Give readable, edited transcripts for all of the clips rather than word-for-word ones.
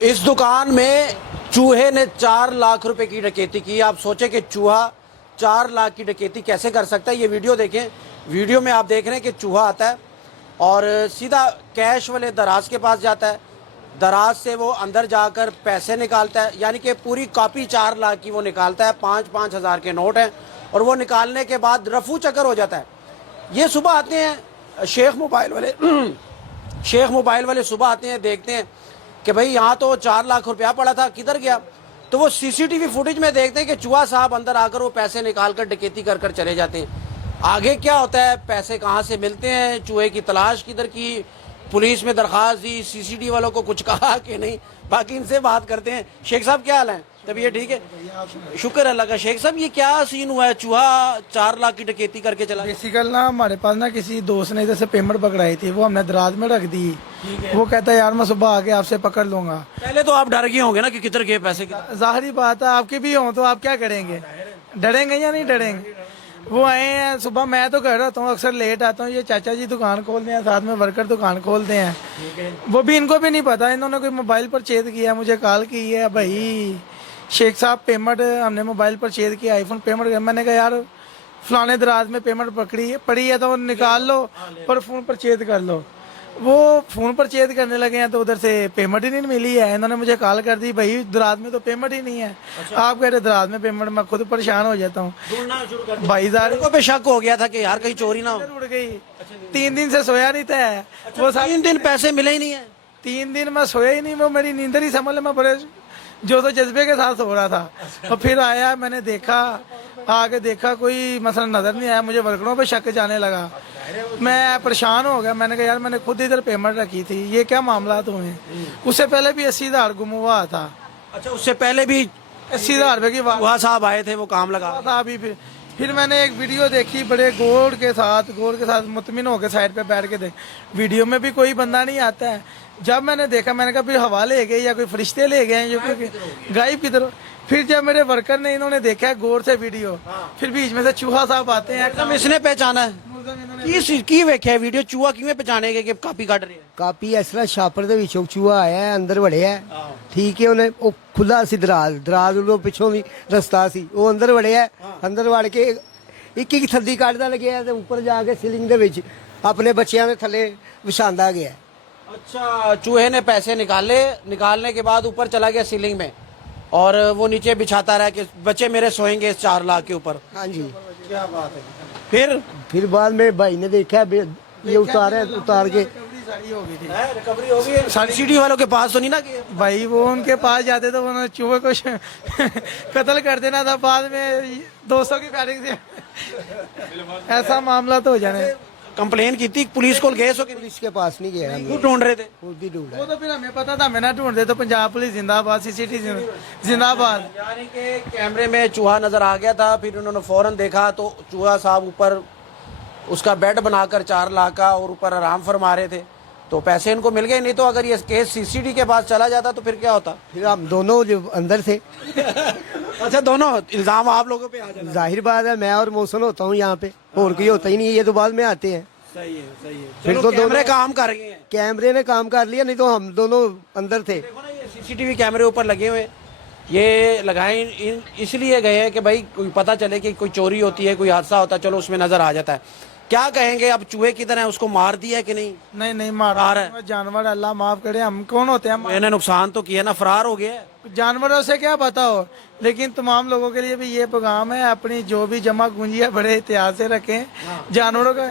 इस दुकान में चूहे ने 4 लाख रुपए की डकैती की। आप सोचें कि चूहा 4 लाख की डकैती कैसे कर सकता है। ये वीडियो देखें। वीडियो में आप देख रहे हैं कि चूहा आता है और सीधा कैश वाले दराज के पास जाता है। दराज से वो अंदर जाकर पैसे निकालता है, यानी कि पूरी कॉपी 4 लाख की वो निकालता है। 5-5 हज़ार के नोट हैं और वो निकालने के बाद रफू चक्कर हो जाता है। ये सुबह आते हैं शेख मोबाइल वाले शेख मोबाइल वाले सुबह आते हैं, देखते हैं कि भाई यहाँ तो 4 लाख रुपया पड़ा था, किधर गया। तो वो सीसीटीवी फुटेज में देखते हैं कि चूहा साहब अंदर आकर वो पैसे निकाल कर डकैती कर कर चले जाते हैं। आगे क्या होता है, पैसे कहाँ से मिलते हैं, चूहे की तलाश किधर की, पुलिस में दरख्वास्त दी, सीसीटीवी वालों को कुछ कहा कि नहीं। बाकी इनसे बात करते हैं। शेख साहब क्या हाल है, तबीयत ठीक है? शुक्र अल्लाह का। शेख साहब ये क्या सीन हुआ है, चूहा 4 लाख की डकैती करके चला? बेसिकल ना हमारे पास ना किसी दोस्त ने जैसे पेमेंट पकड़ाई थी, वो हमने दराज में रख दी। वो कहता है यार मैं सुबह आके आपसे पकड़ लूंगा। पहले तो आप डर गए होंगे ना कि किधर गए पैसे। जाहिर बात है, आपके भी हो तो आप क्या करेंगे, डरेंगे या नहीं डरेंगे। वो आए हैं सुबह, मैं तो घर रहता हूँ, अक्सर लेट आता हूँ। ये चाचा जी दुकान खोलते हैं, साथ में वर्कर दुकान खोलते हैं। वो भी इनको भी नहीं पता, इन्होंने कोई मोबाइल पर चेत किया, मुझे कॉल की है, भाई शेख साहब पेमेंट हमने मोबाइल पर चेत किया, आईफोन पेमेंट किया। मैंने कहा यार फलाने दराज में पेमेंट पड़ी है तो निकाल लो, पर फोन पर चेत कर लो। वो फोन पर चेत करने लगे हैं तो उधर से पेमेंट ही नहीं मिली है। इन्होंने मुझे कॉल कर दी, भाई दराज में तो पेमेंट ही नहीं है। आप कह रहे दराज में पेमेंट, मैं खुद परेशान हो जाता हूँ। भाई पे शक हो गया था कि यार कहीं चोरी ना हो। उड़ गई। 3 दिन से सोया नहीं था। वो 3 दिन पैसे मिले ही नहीं है। 3 दिन मैं सोया ही नहीं, वो मेरी नींदर ही समझ ले, मैं बड़े जो तो जज्बे के साथ सो रहा था। और फिर आया, मैंने देखा, आगे देखा कोई मसला नजर नहीं आया, मुझे वर्करों पे शक जाने लगा। मैं परेशान हो गया। मैंने कहा यार मैंने खुद इधर पेमेंट रखी थी, ये क्या मामला हुए। उससे पहले भी 80,000 गुम हुआ था। अच्छा, उससे पहले भी 80,000 रुपए की वहाँ साहब आए थे, वो काम लगा था अभी। फिर मैंने एक वीडियो देखी, बड़े गौर के साथ मुतमिन होकर साइड पे बैठ के देख। वीडियो में भी कोई बंदा नहीं आता है। जब मैंने देखा, मैंने कहा फिर हवा ले गए या कोई फरिश्ते ले गए या कोई गायब की तरफ। फिर जब मेरे वर्कर ने, इन्होंने देखा गौर से वीडियो, फिर बीच में से चूहा साहब आते हैं। इसने पहचाना है की वेख्या वीडियो, चूहा किवें पहचानेगा कि कापी काट रही है। ਕਾਪੀ ਇਸ ਤਰ੍ਹਾਂ ਛਾਪਰ ਦੇ ਵਿੱਚੋਂ ਚੂਹਾ ਆਇਆ ਹੈ, ਅੰਦਰ ਵੜਿਆ। ਠੀਕ ਹੈ, ਉਹਨੇ ਉਹ ਖੁੱਲਾ ਸੀ ਦਰਾਜ਼ ਉਹ ਪਿੱਛੋਂ ਵੀ ਰਸਤਾ ਸੀ, ਉਹ ਅੰਦਰ ਵੜਿਆ। ਅੰਦਰ ਵੜ ਕੇ ਇੱਕ ਇੱਕ ਥੱਦੀ ਕੱਢਦਾ ਲੱਗਿਆ ਤੇ ਉੱਪਰ ਜਾ ਕੇ ਸੀਲਿੰਗ ਦੇ ਵਿੱਚ ਆਪਣੇ ਬੱਚਿਆਂ ਦੇ ਥੱਲੇ ਵਿਛਾਉਂਦਾ ਗਿਆ। अच्छा, चूहे ने पैसे निकालने के बाद ऊपर चला गया सीलिंग में और वो नीचे बिछाता रहा कि बच्चे मेरे सोएंगे इस 4 लाख के ऊपर। हाँ जी, क्या बात है। फिर बाद में भाई ने देखा ये उतार के रिकवरी हो गई। सीसीटीवी वालों के पास तो नहीं ना किए भाई, वो उनके पास जाते तो उन्होंने चूहे को कत्ल कर देना था। बाद में 200 की फायरिंग से ऐसा मामला तो हो जाने। कंप्लेन की थी, पुलिस को गए सो कि पुलिस के पास नहीं गया, खुद ढूंढ रहे थे। खुद ही ढूंढा। वो तो फिर हमें पता था, हमें ना ढूंढते तो पंजाब पुलिस जिंदाबाद, सीसीटीवी जिंदाबाद। यानी कि कैमरे में चूहा नजर आ गया था, फिर उन्होंने फौरन देखा तो चूहा साहब ऊपर उसका बेड बनाकर 4 लाख का और ऊपर आराम फरमा रहे थे, तो पैसे इनको मिल गए। नहीं तो अगर ये केस सीसीटीवी के पास चला जाता तो फिर क्या होता। फिर हम दोनों जो अंदर थे अच्छा, दोनों इल्जाम आप लोगों पे आ जाता। जाहिर बात है, मैं और मौसम होता हूँ यहाँ पे, और कोई होता ही नहीं है, ये तो बाद में आते हैं। सही है, सही है। फिर तो तो कैमरे काम कर गए हैं। कैमरे ने काम कर लिया, नहीं तो हम दोनों अंदर थे। देखो ना, ये सीसीटीवी कैमरे ऊपर लगे हुए, ये लगाए इसलिए गए हैं कि भाई कोई पता चले कि कोई चोरी होती है, कोई हादसा होता है, चलो उसमें नजर आ जाता है। क्या कहेंगे, अब चूहे किधर है, उसको मार दिया है कि नहीं? नहीं मारा है जानवर, अल्लाह माफ करे, हम कौन होते हैं। मैंने नुकसान तो किया ना, फरार हो गया। जानवरों से क्या बताओ, लेकिन तमाम लोगों के लिए भी ये पैगाम है, अपनी जो भी जमा पूंजी है बड़े एहतियात से रखें। जानवरों का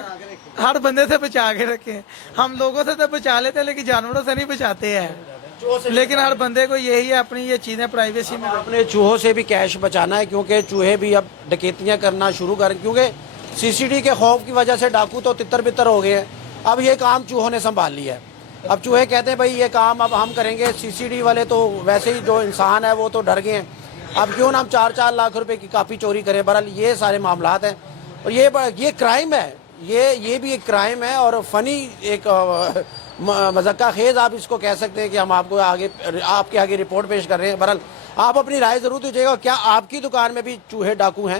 हर बंदे से बचा के रखें। हम लोगों से तो बचा लेते हैं, लेकिन जानवरों से नहीं बचाते हैं। लेकिन हर बंदे को यही है, अपनी ये चीजें प्राइवेसी में। अपने चूहों से भी कैश बचाना है, क्योंकि चूहे भी अब डकैतियां करना शुरू कर, क्योंकि सीसीटीवी के खौफ की वजह से डाकू तो तितर बितर हो गए हैं। अब ये काम चूहों ने संभाल लिया है। अब चूहे कहते हैं भाई ये काम अब हम करेंगे। सीसीटीवी वाले तो वैसे ही जो इंसान है वो तो डर गए हैं, अब क्यों ना हम 4-4 लाख रुपए की कापी चोरी करें। बहरहाल ये सारे मामलात हैं और ये क्राइम है, ये भी एक क्राइम है और फनी एक मज़ाक़ा खेज आप इसको कह सकते हैं कि हम आपको आपके आगे रिपोर्ट पेश कर रहे हैं। बहरहाल आप अपनी राय जरूर दीजिएगा, क्या आपकी दुकान में भी चूहे डाकू हैं?